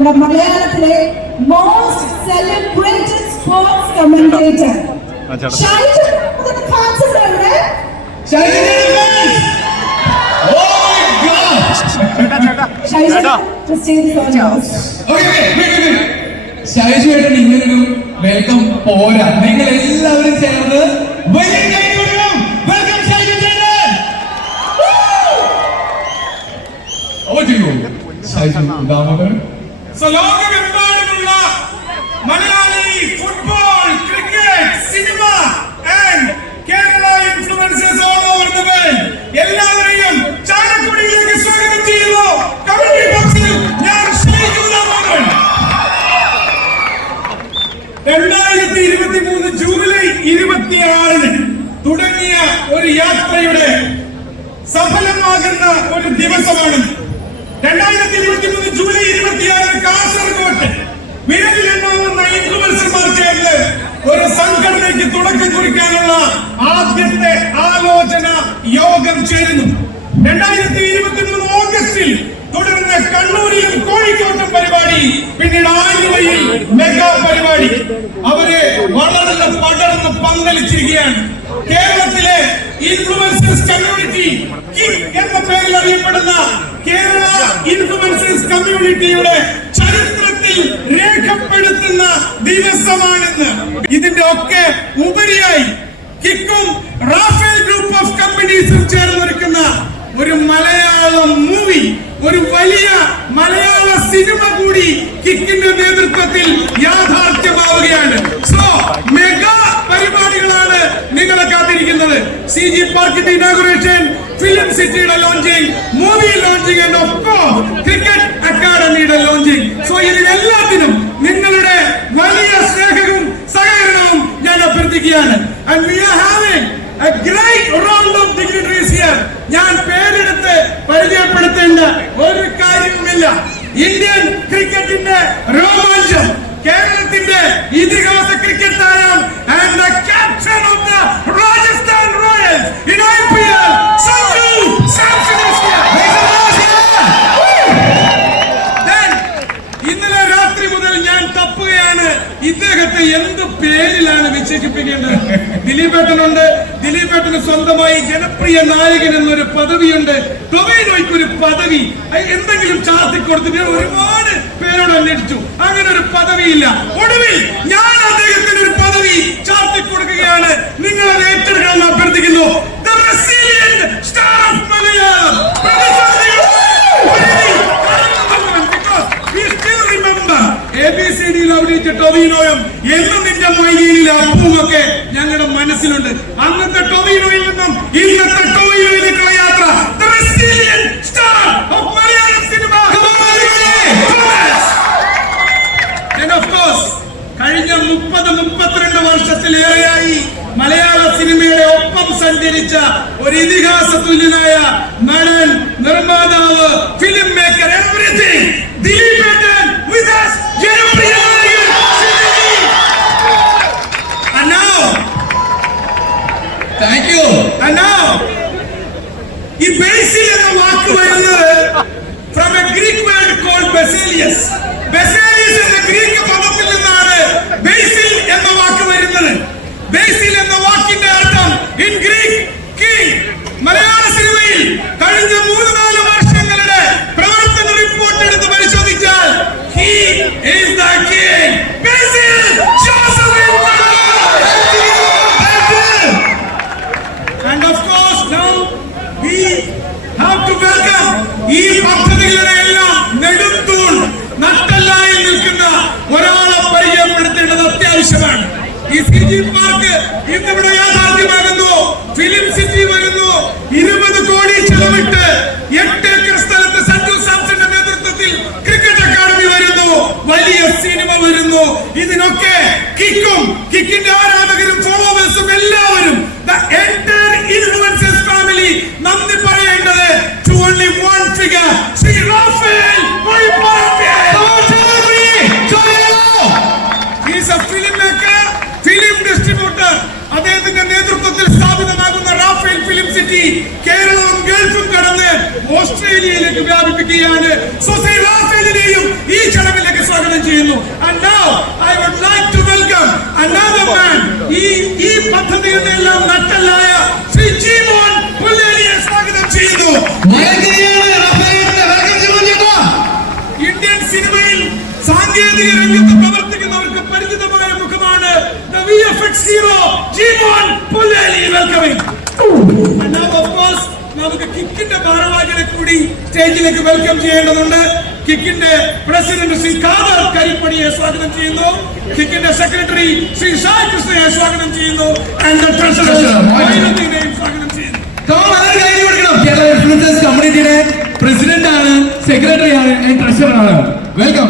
നമ്മുടെ മലയാളത്തിലെ most celebrated sports commentator Shaiju ഫാൻസിന്റെ ഷൈജുവേട്ടൻ ഇങ്ങനൊരു വെൽക്കം പോരാ. നിങ്ങൾ എല്ലാവരും ചേർന്ന് വലിയ കൈ കൊടുക്കണം. വെൽക്കം ഷൈജു ചേട്ടൻ. ഷൈജു ദാമോദരൻ. ലോകമെമ്പാടുമുള്ള Malayali football, cricket, cinema and Kerala influencers all over the world എല്ലാവരെയും ചാലക്കുടിയിലേക്ക് സ്വാഗതം ചെയ്യുന്നു. കമന്ററി ബോക്സിൽ ഞാൻ ഷൈജു ദാമോദരൻ. 2023 ജൂലൈ 26 തുടങ്ങിയ ഒരു യാത്രയുടെ സഫലമാകുന്ന ഒരു ദിവസമാണ് 2023 ജൂലൈ 26 കാസർഗോഡ് വിരലിലെണ്ണാവുന്ന ഇൻഫ്ലുവൻസർമാർ ചേർന്ന് ഒരു സംഘടനയ്ക്ക് തുടക്കം കുറിക്കാനുള്ള ആദ്യത്തെ ആലോചന യോഗം ചേരുന്നു. 2023 ഓഗസ്റ്റിൽ തുടർന്ന് കണ്ണൂരിലും കോഴിക്കോട്ടും പരിപാടി, പിന്നീട് ആലുവയിൽ മെഗാ പരിപാടി. അവര് വളർന്ന് പടർന്ന് പന്തലിച്ചിരിക്കുകയാണ്. കേരളത്തിലെ ഇൻഫ്ലുവൻസേഴ്സ് കമ്മ്യൂണിറ്റി എന്ന പേരിൽ അറിയപ്പെടുന്ന കേരള ഇൻഫ്ലുവൻസേഴ്സ് കമ്മ്യൂണിറ്റിയുടെ ചരിത്രത്തിൽ രേഖപ്പെടുത്തുന്ന ദിവസമാണെന്ന്. ഇതിന്റെ ഒക്കെ ഉപരിയായി കിക്കും റാഫേൽ ഗ്രൂപ്പ് ഓഫ് കമ്പനീസും ചേർന്നൊരുക്കുന്ന ഒരു മലയാളം മൂവി, ഒരു വലിയ മലയാള സിനിമ കൂടി കിക്കിന്റെ നേതൃത്വത്തിൽ യാഥാർത്ഥ്യമാവുകയാണ്. സോ മെഗാ പരിപാടികളാണ് നിങ്ങളെ കാത്തിരിക്കുന്നത്. CG പാർക്കിന്റെ ഇനാഗുറേഷൻ, ഫിലിം സിറ്റിയുടെ launching, movie launching and of course cricket അക്കാദമിയുടെ ലോഞ്ചിങ്. സോ ഇതിനെല്ലാത്തിനും നിങ്ങളുടെ വലിയ സ്നേഹവും സഹകരണവും ഞാൻ അഭ്യർത്ഥിക്കുകയാണ്. And we are having a great round of dignitaries here. ഞാൻ പേരെടുത്ത് പരിചയപ്പെടുത്തേണ്ട ഒരു കാര്യവുമില്ല. ഇന്ത്യൻ ക്രിക്കറ്റിന്റെ രോമാഞ്ചം, കേരളത്തിന്റെ ഇതിഹാസ ക്രിക്കറ്റ് താരം and the captain of the Rajasthan Royals in IPL, Sanju Samson is here. Then ഇന്നലെ രാത്രി മുതൽ ഞാൻ തപ്പുകയാണ് ഇദ്ദേഹത്തെ എന്ത് പേരിലാണ് വിശേഷിപ്പിക്കേണ്ടത്. ദിലീപേട്ടനുണ്ട്, ദിലീപേട്ടന് സ്വന്തമായി ജനപ്രിയ നായകൻ എന്നൊരു പദവിയുണ്ട്. ടൊവിനോയ്ക്ക് ഒരു പദവി എന്തെങ്കിലും ചാർത്തി കൊടുത്തിട്ട് ഒരുപാട് പേരോട് അന്വേഷിച്ചു, അങ്ങനെ ഒരു പദവിയില്ല. ഒടുവിൽ ഞാൻ അദ്ദേഹത്തിന് ഒരു പദവി ചാർത്തി കൊടുക്കുകയാണ്. നിങ്ങൾ അത് ഏറ്റെടുക്കണമെന്ന് അഭ്യർത്ഥിക്കുന്നു. The resilient star of Malayalam. ABCDയിൽ അഭിനയിച്ച ടൊവിനോയും എന്നും നിന്റെ മൈലിയിലെ അപ്പുമൊക്കെ ഞങ്ങളുടെ മനസ്സിലുണ്ട്. അന്നത്തെ ടൊവിനോയിൽ നിന്നും ഇന്നത്തെ ടൊവിനോയിലേക്കുള്ള യാത്ര. The resilient star of Malayalam cinema. And of course, കഴിഞ്ഞ 30-32 വർഷത്തിലേറെയായി മലയാള സിനിമയുടെ ഒപ്പം സഞ്ചരിച്ച ഒരു ഇതിഹാസ തുല്യനായ നടൻ, നിർമ്മാതാവ്, ഫിലിം മേക്കർ, എവരിതിങ്, ദിലീപേട്ടൻ with us. Thank you. And now, ഈ ബേസിൽ എന്ന വാക്ക് വരുന്നത് from a Greek word called Basilius. Basilius എന്ന ഗ്രീക്ക് പദത്തിൽ നിന്നാണ് ബേസിൽ എന്ന വാക്ക് വരുന്നത്. ബേസിൽ എന്ന വാക്കിന്റെ അർത്ഥം in Greek king. മലയാള സിനിമയിൽ കഴിഞ്ഞ 3-4 വർഷങ്ങളുടെ പ്രവർത്തന റിപ്പോർട്ട് എടുത്ത് പരിശോധിച്ചാൽ he is the king. Basil Joseph. And of course now we have to welcome ഈ പദ്ധതികളുടെ എല്ലാം നെടുന്തൂൺ നട്ടല്ലായി നിൽക്കുന്ന ഒരാളെ പരിചയപ്പെടുത്തേണ്ടത് അത്യാവശ്യമാണ്. ഈ CG പാർക്ക് ഇന്നിവിടെ യാഥാർത്ഥ്യമാകുന്നു. ഫിലിം സിറ്റി വരുന്നു. 20 കോടി ചെലവിട്ട് 8 ഏക്കർ സ്ഥലത്ത് സഞ്ജു സാംസന്റെ നേതൃത്വത്തിൽ ക്രിക്കറ്റ് അക്കാദമി വരുന്നു. വലിയ സിനിമ വരുന്നു. ഇതിനൊക്കെ കിക്കും കിക്കിന്റെ ആരാധകരും ഫോളോവേഴ്സും എല്ലാവരും the entire influencers family നന്ദി പറയേണ്ടത് to only one figure, Sri Rafael Moiparate. He is a filmmaker, film distributor. അദ്ദേഹത്തിന്റെ നേതൃത്വത്തിൽ സ്ഥാപിതമാകുന്ന റാഫേൽ ഫിലിം സിറ്റി കേരളവും ഗൾഫും കടന്ന് ഓസ്ട്രേലിയയിലേക്ക് വ്യാപിപ്പിക്കുകയാണ്. സോ ശ്രീ റാഫേലിനെയും ഈ ചടങ്ങിലേക്ക് ചെയ്യുന്നു. And now I would like to welcome another man. ഈ പദ്ധതിയുടെ എല്ലാം നട്ടലായ ശ്രീ ജീമോൻ പുല്ലേലിയെ സ്വാഗതം ചെയ്യുന്നു. ഇന്ത്യൻ സിനിമയിൽ സാങ്കേതിക രംഗത്ത് പ്രവർത്തിക്കുന്നവർക്ക് പരിചിതമായ മുഖമാണ് the VFX hero Jeemon Pulleli. Welcoming. And now of course നമുക്ക് കിക്കിന്റെ ഭാരവാഹികളെ കൂടി സ്റ്റേജിലേക്ക് വെൽക്കം ചെയ്യേണ്ടതുണ്ട്. കിക്കിന്റെ പ്രസിഡന്റ് ശ്രീ ഖാദർ കരിപ്പണിയെ സ്വാഗതം ചെയ്യുന്നു. കിക്കിന്റെ സെക്രട്ടറി ശ്രീ ഷായ് കൃഷ്ണയെ സ്വാഗതം ചെയ്യുന്നു. ആൻഡ് ദ ട്രഷറർ മൊയ്നുദ്ദീനെയും സ്വാഗതം ചെയ്യുന്നു. കേരള ഇൻഫ്ലുവൻസേഴ്സ് കമ്മ്യൂണിറ്റിയുടെ പ്രസിഡന്റ് ആണ്, സെക്രട്ടറി ആണ്, ട്രഷറർ ആണ്. വെൽക്കം.